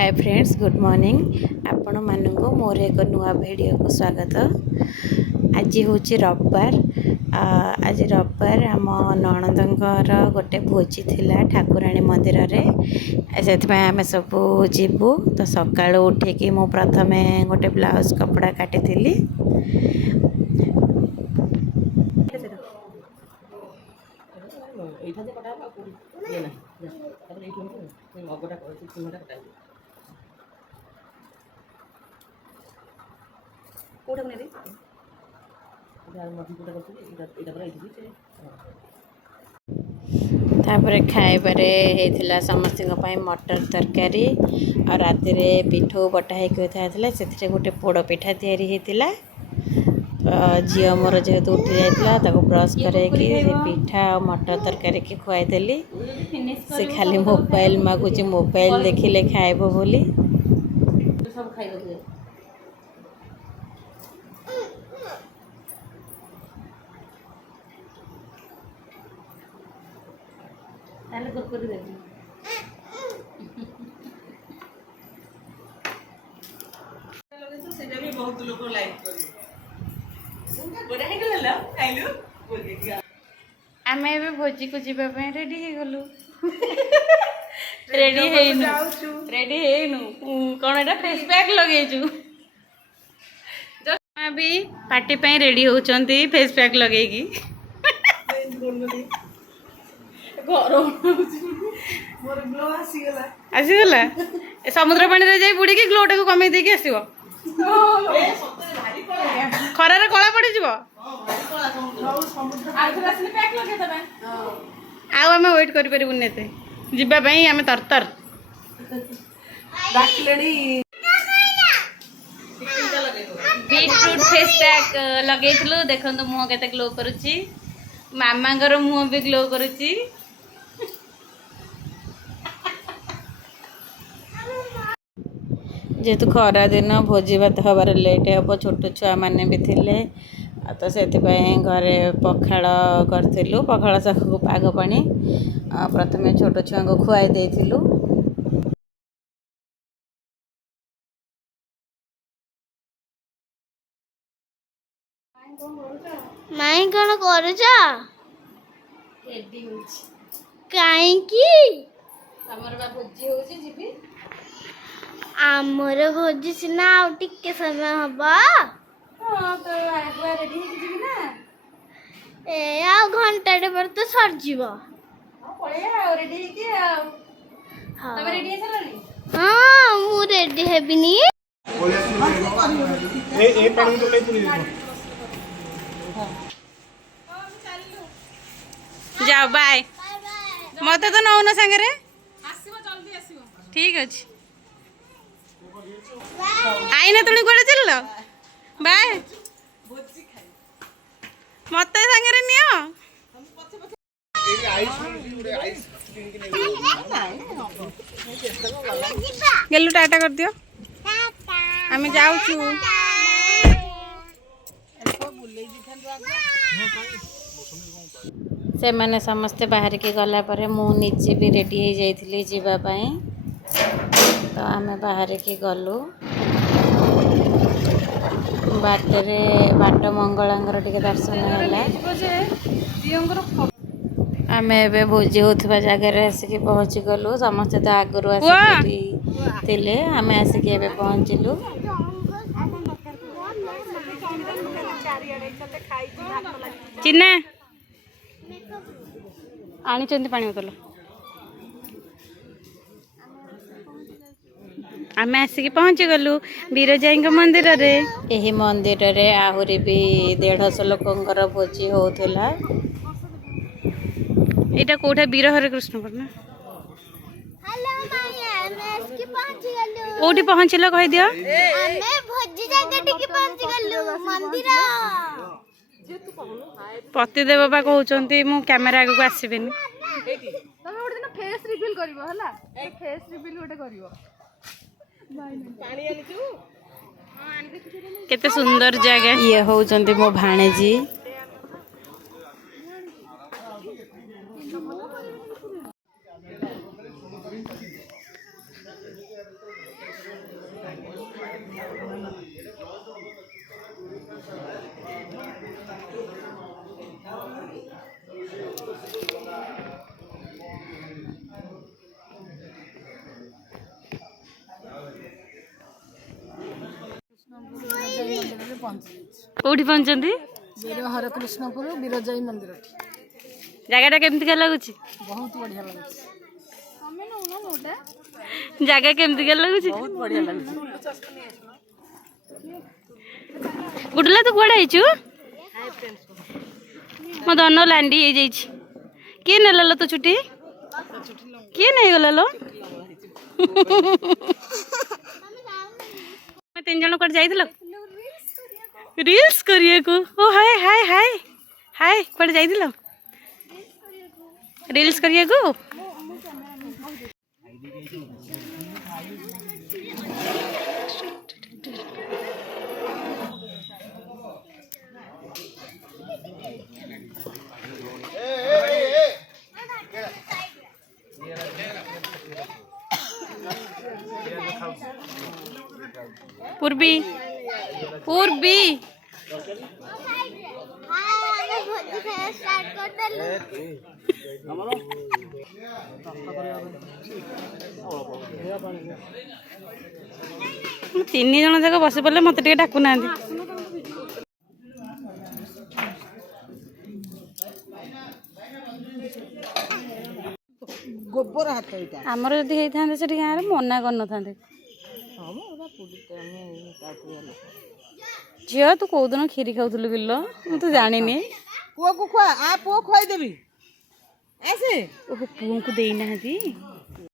Hi friends good morning आपण मानू मोर एक नुआ वीडियो को स्वागत। आज हूँ रविवार। आज रविवार आम नणंदर गोटे भोजी थिला ठाकुराणी मंदिर से आम सब जीवु। तो सका उठिकी मु प्रथम गोटे ब्लाउज कपड़ा काटी तापर खाइबारे होता समस्त मटर तरकारी और राति पिठो बटा होता से गोटे पोड़ पिठा या झी मोर जेहेतु उठी जाता ब्रश करके पिठा और मटर तरकारी की खुआईदेली। से खाली मोबाइल मागुची मोबाइल देखिले खाइब बोली। बहुत लोग लाइक आम ए भोजी को जीवाई रेडी गलु रेडी रेडी कौन एटा फेस पैक लगेजु भी पार्टी पे रेडी होचंती फेस पैक लगेगी। आसीगला समुद्र पानी रे जाई बुड़ी की ग्लोटा को कमे देकी आसीबो। खरारे कला पड़ी जीवो आम वेट कर जीवा आम तरतर बीटरूट फेस पैक लगे देखो मुह के ग्लो करुच्ची मामा मुह भी ग्लो करुच्ची। जेहेतु खरा दिन भोजी भात हबार लेट हम छोट छुआ मैंने भी थे तो से घरे पखाड़ करूँ पखाड़ शाग को पाग पानी प्रथम छोट छुआ को खुआई देलु। माई कौन कर आमर भोजी सीना टिके समय हम ए आ घंटे पर तो सरजी हाँ मु रेडी हेबिनी जाओ बाय मत तो नौन सांगे ठीक अच्छे आईना तुणी कड़े चल बाय मत सांगे नियो गेलु टाटा कर दियो आम जाऊँ। से मैंने समस्ते बाहर के गला पर मु निजे भी रेडी हो जाइली जीवाई। तो आम बाहर की गलु बाटरे बाट मंगलांगर टे दर्शन है। आम ए भोजी होता जगार आसिक पहुँची गलु समस्ते तो आगु आसिले आम आसिक पहुँचलु। चिन्ना आनी पानी बोतल आम आसिक पहुँची गलु बीरजा मंदिर रे। यही मंदिर रे आहरी भी 150 लोकंकर भोजी होउथला। एटा कोठा बीर हरे कृष्ण करना हेलो माया मैं इसकी पहुंच गलु ओटी पहुँचल कह दियो हमें भोजी जगह टिके पहुंच गलु मंदिर पतिदेव बा कहउचंती मु कैमरा आगु आसीबेनी तमे गोटे दिन फेस रिवील करिवो हला ए फेस रिवील गोटे करिवो पानी आनिचू हां आनि देखि केते सुंदर जगह ये होउचंती मो भाणेजी। କୋଉଠି ପହଞ୍ଚନ୍ତି? ବୀର ହରକୃଷ୍ଣପୁର ବୀରଜୟୀ ମନ୍ଦିର। ଜାଗାଟା କେମିତିକା ଲାଗୁଛି? ବହୁତ ବଢିଆ ଲାଗୁଛି। ଜାଗା କେମିତିକା ଲାଗୁଛି? ବହୁତ ବଢିଆ ଲାଗୁଛି। ଗୁଡୁଲା ତୁ କୁଆଡେ ଆଇଛୁ? ମୋ ଧନ ଲାଣ୍ଡି ହେଇଯାଇଛି। କିଏ ନେଲା लो तो छुट्टी? किए नहीं गला लो? तीन जन कट जाइथिलो रील्स करिए को। ओ हाय हाय हाय हाय कट जाइथिलो रील्स करिए को? पूर्वी पूर्वी तीन जन जाक बस पड़े मत डाकू ना ଗୋବର ହାତ ଏଇଟା। ଆମର ଯଦି ହେଇଥାନ୍ତେ ସେଠି ଗାଁରେ ମନା କରିନଥାନ୍ତେ। ଝିଅ ତୁ କୋଉଦିନ କ୍ଷୀରି ଖାଉଥିଲୁ କିଲୋ? ମୁଁ ତ ଜାଣିନି। ପୁଅକୁ ଖୁଆ ଆ ପୁଅ ଖୁଆଇଦେବି। ଆସେ। ଓହୋ ପୁଅଙ୍କୁ ଦେଇନାହାନ୍ତି।